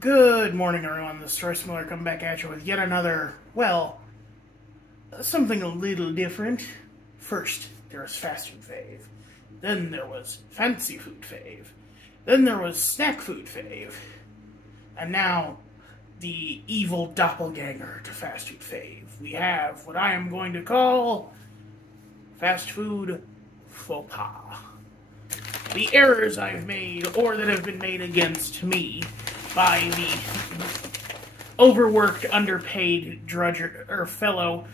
Good morning, everyone. This is Royce coming back at you with yet another, well, something a little different. First, there was fast food fave. Then there was fancy food fave. Then there was snack food fave. And now, the evil doppelganger to fast food fave. We have what I am going to call fast food faux pas. The errors I've made, or that have been made against me, by the overworked, underpaid drudger or fellow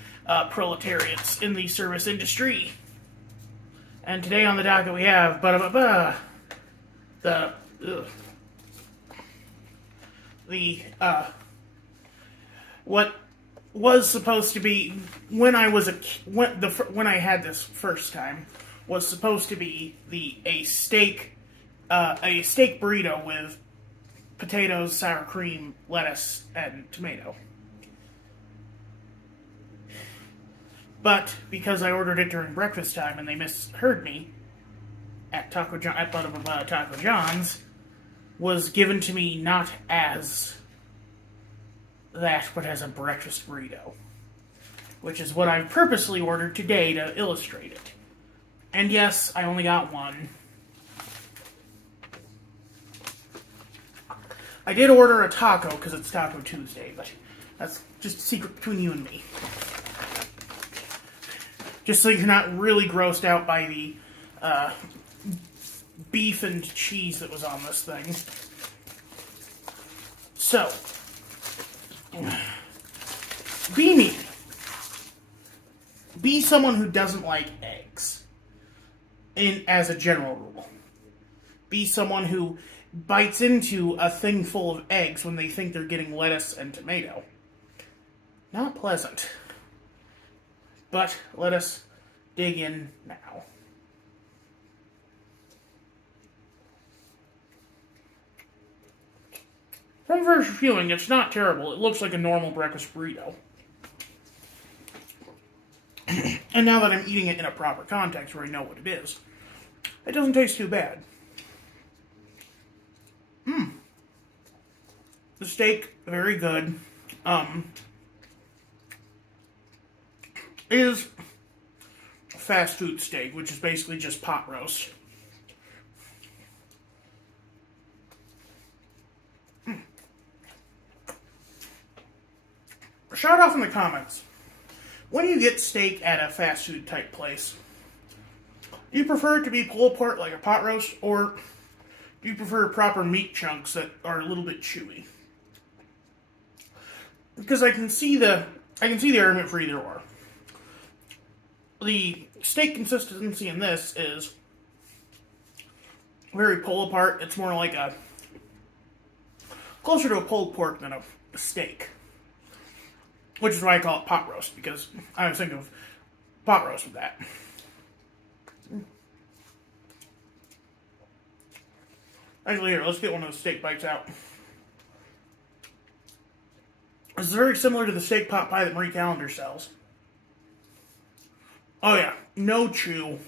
proletariats in the service industry. And today on the docket we have what was supposed to be when I was when I had this first time was supposed to be a steak burrito with potatoes, sour cream, lettuce, and tomato. But because I ordered it during breakfast time and they misheard me at Taco John's, was given to me not as that, but as a breakfast burrito, which is what I've purposely ordered today to illustrate it. And yes, I only got one. I did order a taco because it's Taco Tuesday, but that's just a secret between you and me. Just so you're not really grossed out by the beef and cheese that was on this thing. So, be me. Be someone who doesn't like eggs, as a general rule. Be someone who bites into a thing full of eggs when they think they're getting lettuce and tomato. Not pleasant. But let us dig in now. From first viewing, it's not terrible. It looks like a normal breakfast burrito. And now that I'm eating it in a proper context where I know what it is, it doesn't taste too bad. The steak, very good. Is fast food steak, which is basically just pot roast. Shout off in the comments. When you get steak at a fast food type place, do you prefer it to be pulled apart like a pot roast, or do you prefer proper meat chunks that are a little bit chewy? Because I can see the argument for either or. The steak consistency in this is very pull apart. It's more like closer to a pulled pork than a steak. Which is why I call it pot roast, because I always think of pot roast with that. Actually, here, let's get one of those steak bites out. It's very similar to the steak pot pie that Marie Callender sells. Oh yeah, no chew.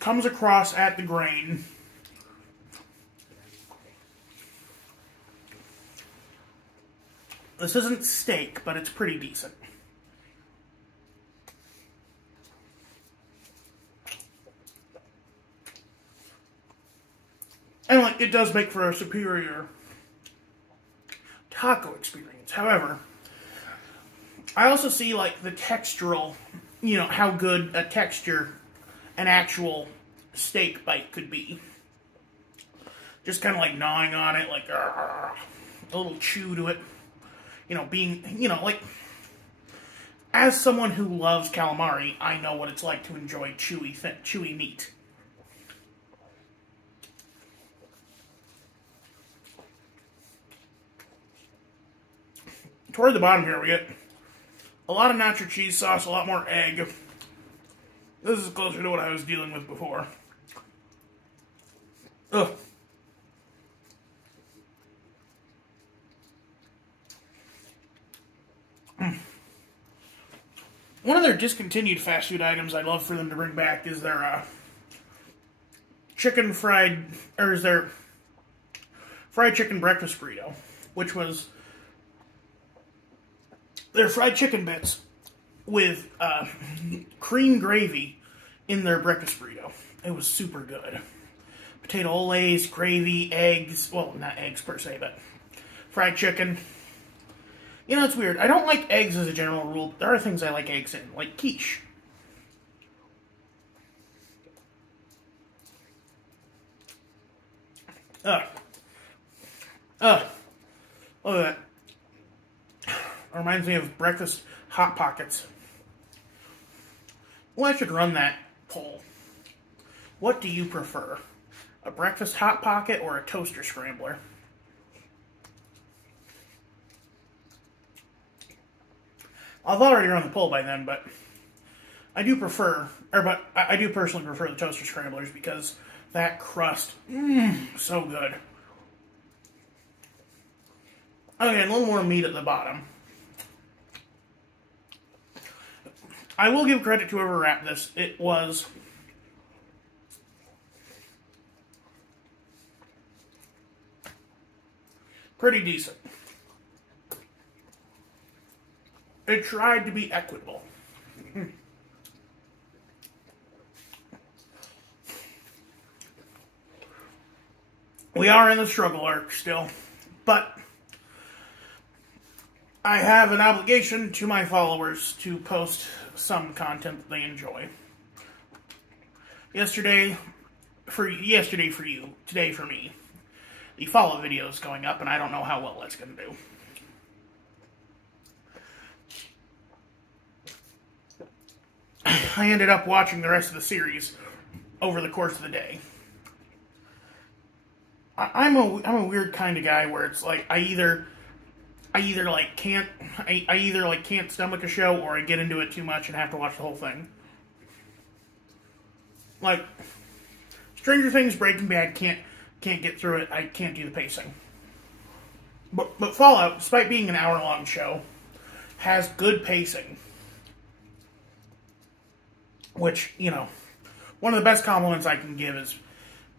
Comes across at the grain. This isn't steak, but it's pretty decent. And like, it does make for a superior taco experience. However, I also see like the textural, how good a texture an actual steak bite could be. Just kind of like gnawing on it, like a little chew to it. Like, as someone who loves calamari, I know what it's like to enjoy chewy meat. Toward the bottom here, we get a lot of nacho cheese sauce, a lot more egg. This is closer to what I was dealing with before. Ugh. One of their discontinued fast food items I'd love for them to bring back is their chicken fried, or is their fried chicken breakfast burrito, which was their fried chicken bits with cream gravy in their breakfast burrito. It was super good. Potato olays, gravy, eggs. Well, not eggs per se, but fried chicken. You know, it's weird. I don't like eggs as a general rule, but there are things I like eggs in, like quiche. Look at that. It reminds me of breakfast Hot Pockets. Well, I should run that poll. What do you prefer? A breakfast Hot Pocket or a toaster scrambler? I've already run the poll by then, but I do I do personally prefer the toaster scramblers because that crust, so good. Okay, a little more meat at the bottom. I will give credit to whoever wrapped this. It was pretty decent. It tried to be equitable. We are in the struggle arc still, but I have an obligation to my followers to post some content that they enjoy. Yesterday for you, today for me. The follow video is going up, and I don't know how well that's going to do. I ended up watching the rest of the series over the course of the day. I'm a weird kind of guy where it's like I either can't stomach a show, or I get into it too much and have to watch the whole thing. Like Stranger Things, Breaking Bad, can't get through it. I can't do the pacing. But Fallout, despite being an hour-long show, has good pacing. Which, you know, one of the best compliments I can give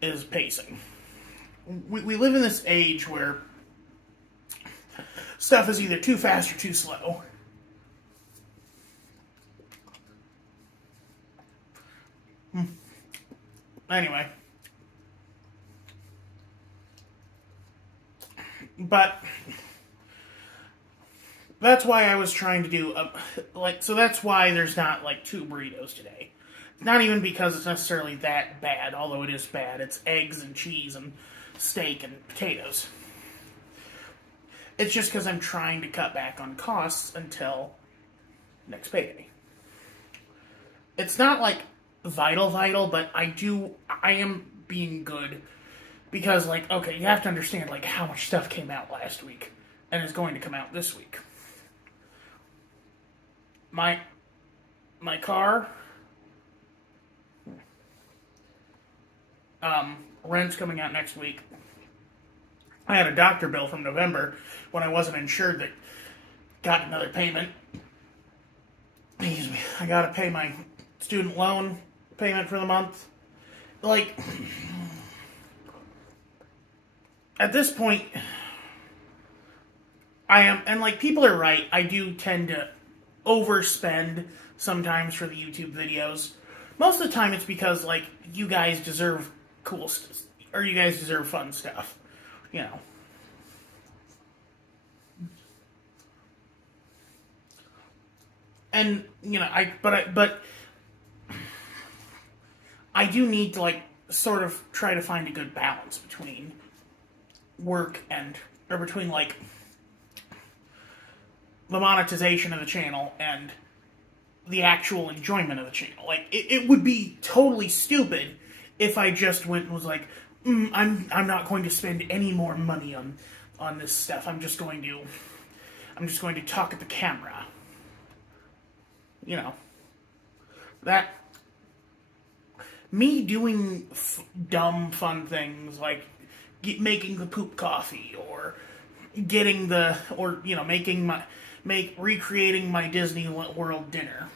is pacing. We live in this age where stuff is either too fast or too slow. Anyway. But that's why I was trying to do so that's why there's not like 2 burritos today. Not even because it's necessarily that bad, although it is bad. It's eggs and cheese and steak and potatoes. It's just because I'm trying to cut back on costs until next payday. It's not like vital, but I am being good because, like, okay, you have to understand, like, how much stuff came out last week and is going to come out this week. My car, rent's coming out next week. I had a doctor bill from November when I wasn't insured that got another payment. Excuse me. I gotta pay my student loan payment for the month. Like, at this point, I am, and like, people are right, I do tend to overspend sometimes for the YouTube videos. Most of the time it's because, like, you guys deserve cool stuff, or you guys deserve fun stuff, you know. And, you know, but I do need to, like, sort of try to find a good balance between work or between, like, the monetization of the channel and the actual enjoyment of the channel. Like, it would be totally stupid if I just went and was like, I'm not going to spend any more money on this stuff. I'm just going to talk at the camera. You know, that me doing dumb fun things like making the poop coffee or getting recreating my Disney World dinner.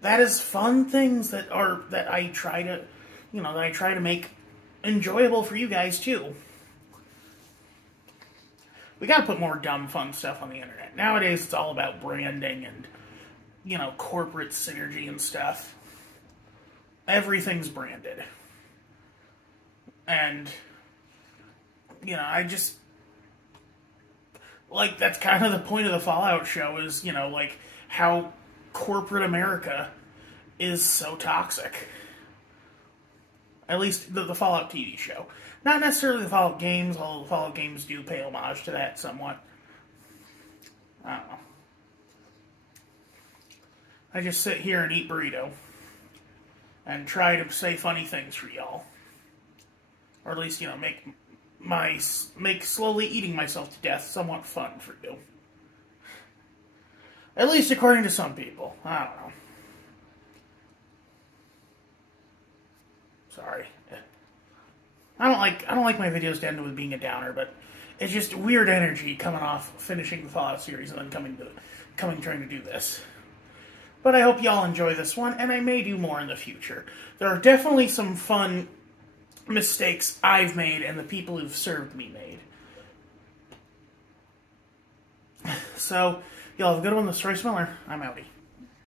That is fun things that I try to make enjoyable for you guys too. We gotta put more dumb, fun stuff on the internet. Nowadays, it's all about branding and, you know, corporate synergy and stuff. Everything's branded. And, you know, I just... Like, that's kind of the point of the Fallout show is, you know, like, how corporate America is so toxic. At least the Fallout TV show. Not necessarily the Fallout games, although the Fallout games do pay homage to that somewhat. I don't know. I just sit here and eat burrito. And try to say funny things for y'all. Or at least, you know, make slowly eating myself to death somewhat fun for you. At least according to some people. I don't know. Sorry. I don't like my videos to end with being a downer, but it's just weird energy coming off finishing the Fallout series and then trying to do this. But I hope y'all enjoy this one, and I may do more in the future. There are definitely some fun mistakes I've made and the people who've served me made. So, y'all have a good one. This is Royce Miller. I'm outie.